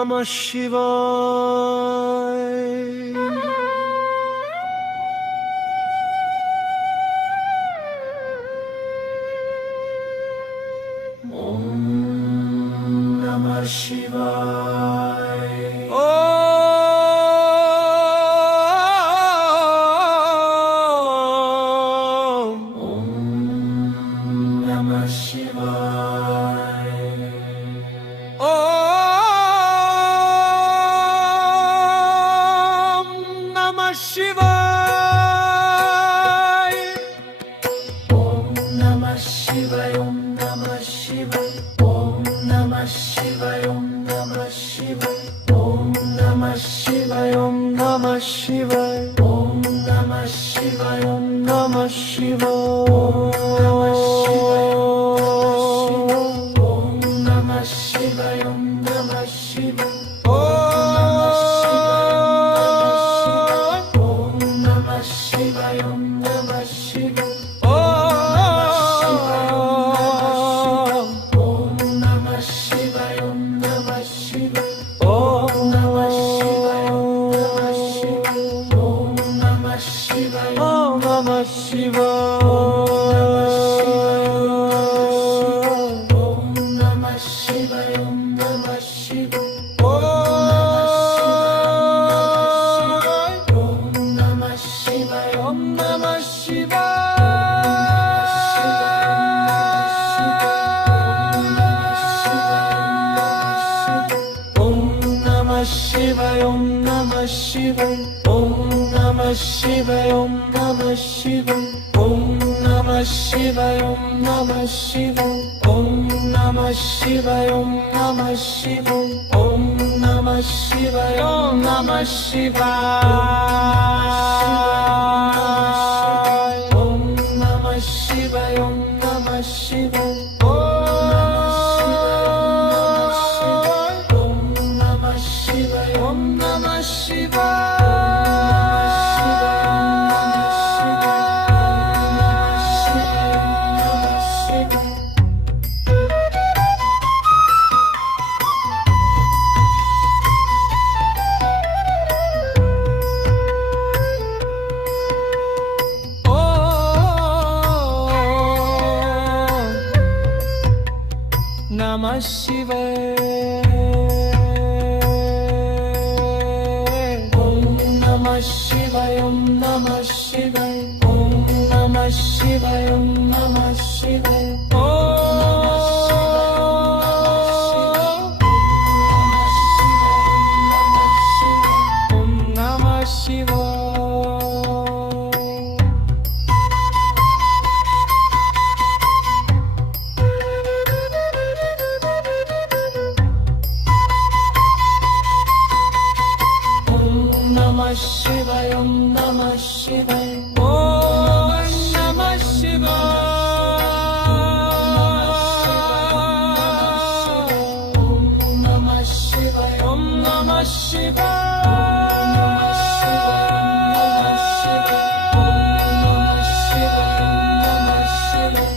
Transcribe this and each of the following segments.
Namah Shivaya. Namah Shivaya. Om Namah Shivaya. Om Namah Shivaya. Om Namah Shivaya. Om Namah Shivaya. Om Namah Shivaya. Om Namah Shivaya. Om Namah Shivaya. Om Namah Shivaya. Om Namah Shivaya. Om Namah Shivaya. Om Namah Shivaya. Om Namah Shivaya. Om Namah Shivaya. Om Namah Shivaya. Shivaya, Om Namah Shivaya, Om Namah Shivaya, Om Namah Shivaya, Om Namah Shivaya, Om Namah Shivaya, Om Namah Shivaya, Om Namah Shivaya, Om Namah Shivaya, Om Namah Shivaya, Om Namah Shivaya, Om Namah Shivaya. Om Namah Shivaya. Om Namah Shivaya, Om Namah Shivaya, Om Namah Shivaya, Om Namah Shivaya, Om Namah Shivaya. Namah Shivaya, Om Namah Shivaya, Om Namah Shivaya, Om Namah Shivaya, Om Namah Shivaya, Om Namah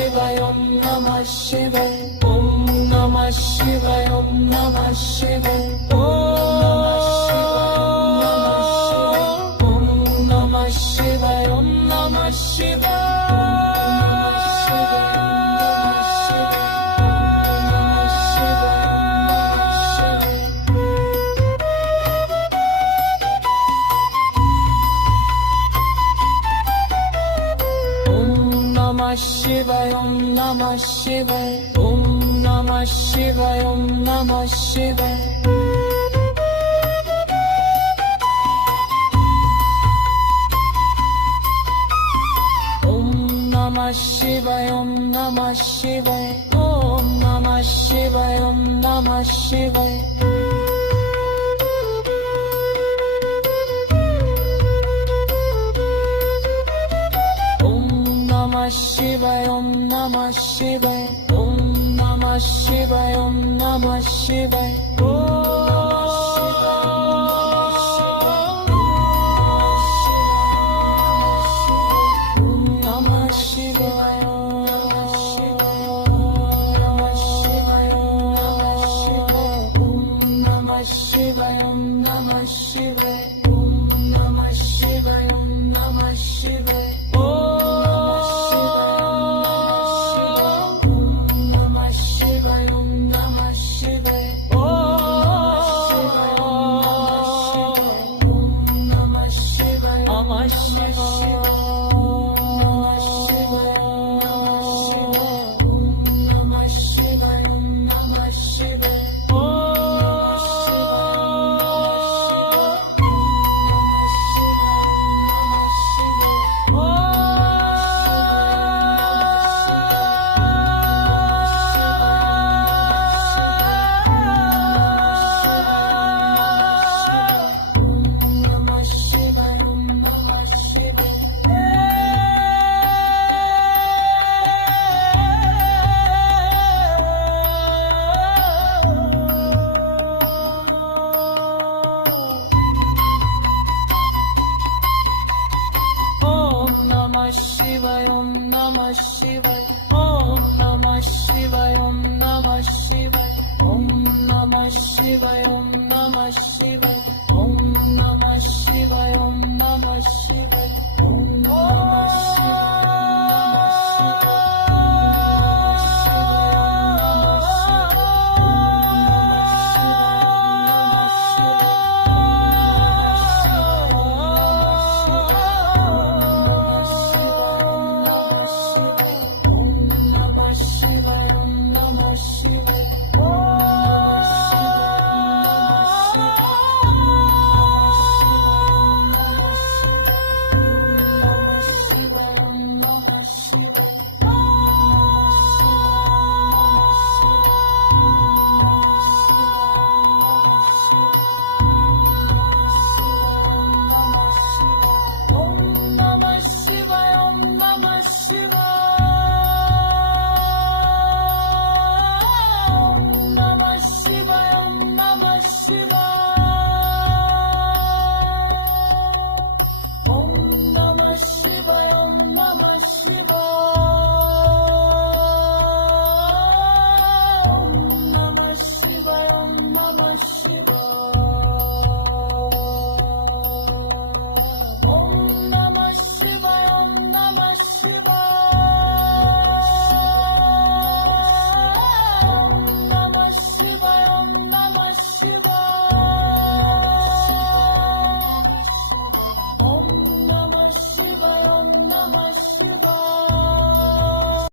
Shivaya, Om Namah Shivaya, Om Namah Shivaya, Om Namah Shivaya. Shivaya, Om Namah Shivaya, Om Namah Shivaya, Om Namah Shivaya. Om Namah Shivaya, Om Namah Shivaya, Om Namah Shivaya, Om Namah Shivaya. Shivaya, Om Namah Shivaya, Om Namah Shivaya, Om Namah Shivaya. Om Namah Shivaya, Om Namah Shivaya, Om Namah Shivaya, Om Namah Shivaya. Shivaya, Om Namah Shivaya, Om Namah Shivaya, Om Namah Shivaya, Om Namah Shivaya, Om Namah Shivaya, Om Namah Shivaya. Shivaya, Om Namah Shivaya, Om Namah Shivaya, Om Namah Shivaya, Om Namah Shivaya, Om Namah Shivaya, Om Namah Shivaya, Om Namah Shivaya, Om Namah Shivaya.